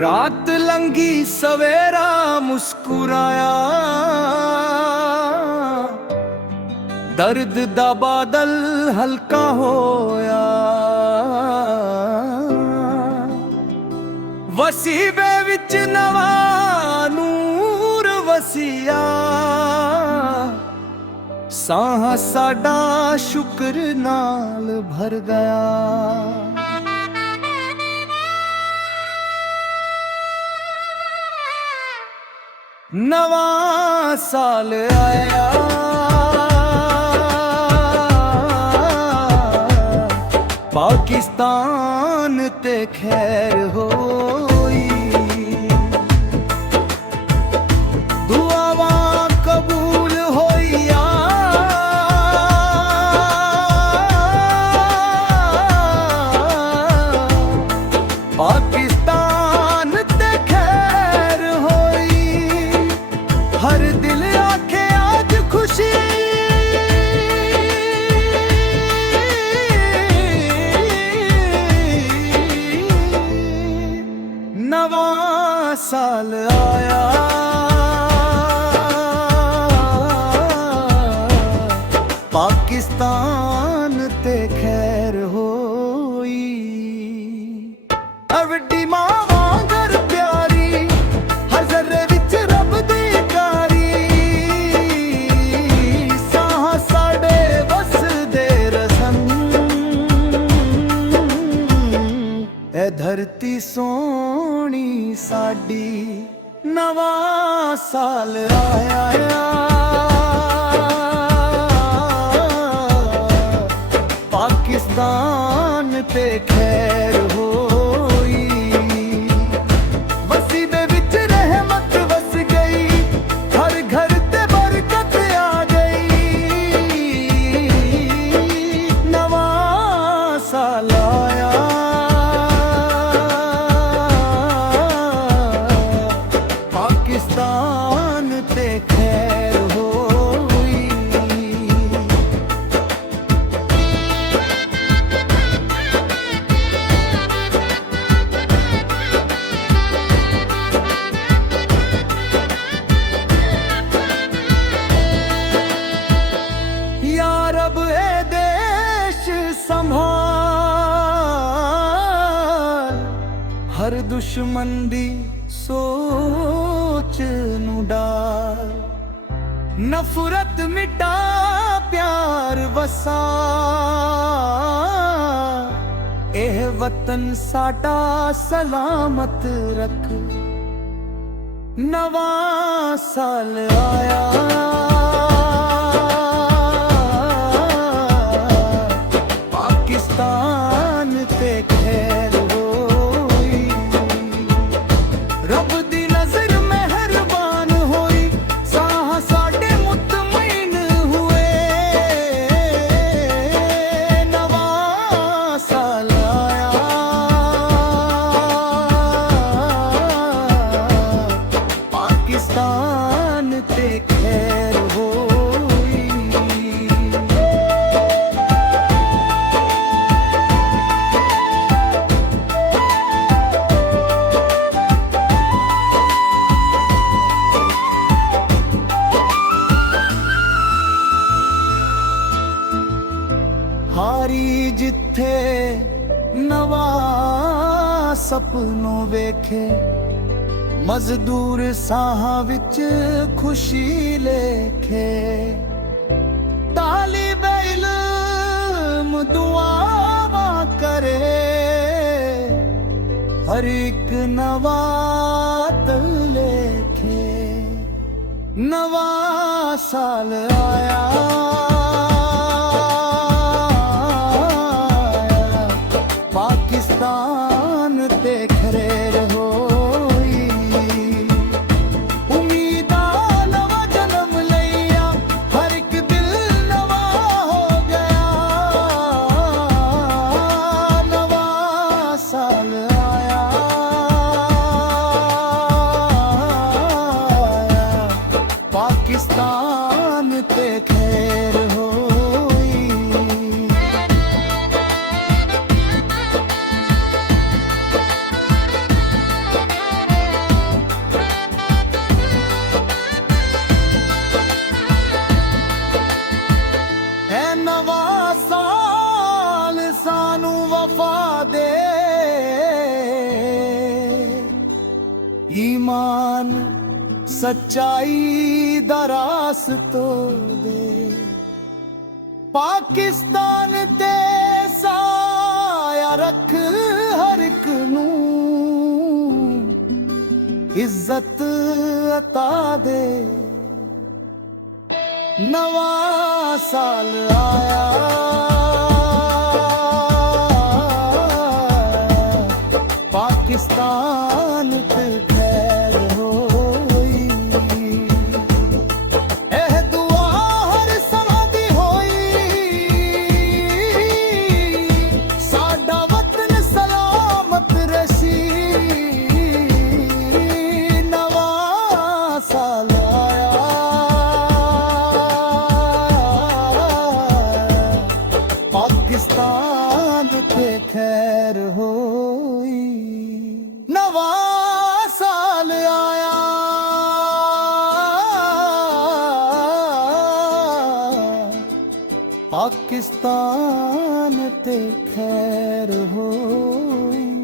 रात लंघी सवेरा मुस्कुराया, दर्द दा बादल हल्का होया। वसीबे विच नवा नूर वसिया, साह साडा शुक्र नाल भर गया। नवा साल आया, पाकिस्तान ते खैर होई। दुआवां कबूल होइया, पाकिस्तान ते खैर होई। हर दिल आखे आज खुशी, नवा साल आया, पाकिस्तान ते खैर होई। अवड्डी मां वांगर प्यारी, हर जर्रे विच रब दी कारी। साह साडे वसदे रसन, ए धरती सोनी साडी। नवा साल आया, पाकिस्तान ते खैर होई। वसीबे विच रहमत वस गई, हर घर ते बरकत आ गई। नवा साल आया, पाकिस्तान ते खैर होई। या रब ए देश संभाल, हर दुश्मन दी सोच नू डाल। नफरत मिटा प्यार वसा, एह वतन साडा सलामत रख। नवा साल आया, पाकिस्तान ते खैर होई। रब दी नजर मेहरबान होई, साह साडे मुतमईन हुए। नवा साल आया, पाकिस्तान ते खैर होई। हारी जिथे नवा सपनों वेखे, मजदूर साह विच खुशी लेखे। तालिबे इल्म दुआवां करे, हर एक नवा लेखे। नवा साल आया, पाकिस्तान ते खैर होई। उम्मीदा नवा जन्म लिया, हर एक दिल नवा हो गया। नवा साल आया, पाकिस्तान ते खैर होई। ਇਨਸਾਨ ਸੱਚਾਈ ਦਾ ਰਾਸਤੋ ਦੇ ਪਾਕਿਸਤਾਨ ਤੇ ਸਾਇਆ ਰੱਖ ਹਰ ਇੱਕ ਨੂੰ ਇੱਜ਼ਤ ਅਤਾ ਦੇ ਨਵਾਂ ਸਾਲ ਆਇਆ पाकिस्तान ते खैर होई एह दुआ हर समा दी होई साडा वतन सलामत रसी नवां साल आया पाकिस्तान ते खैर होई नवां साल आया पाकिस्तान ते खैर होई।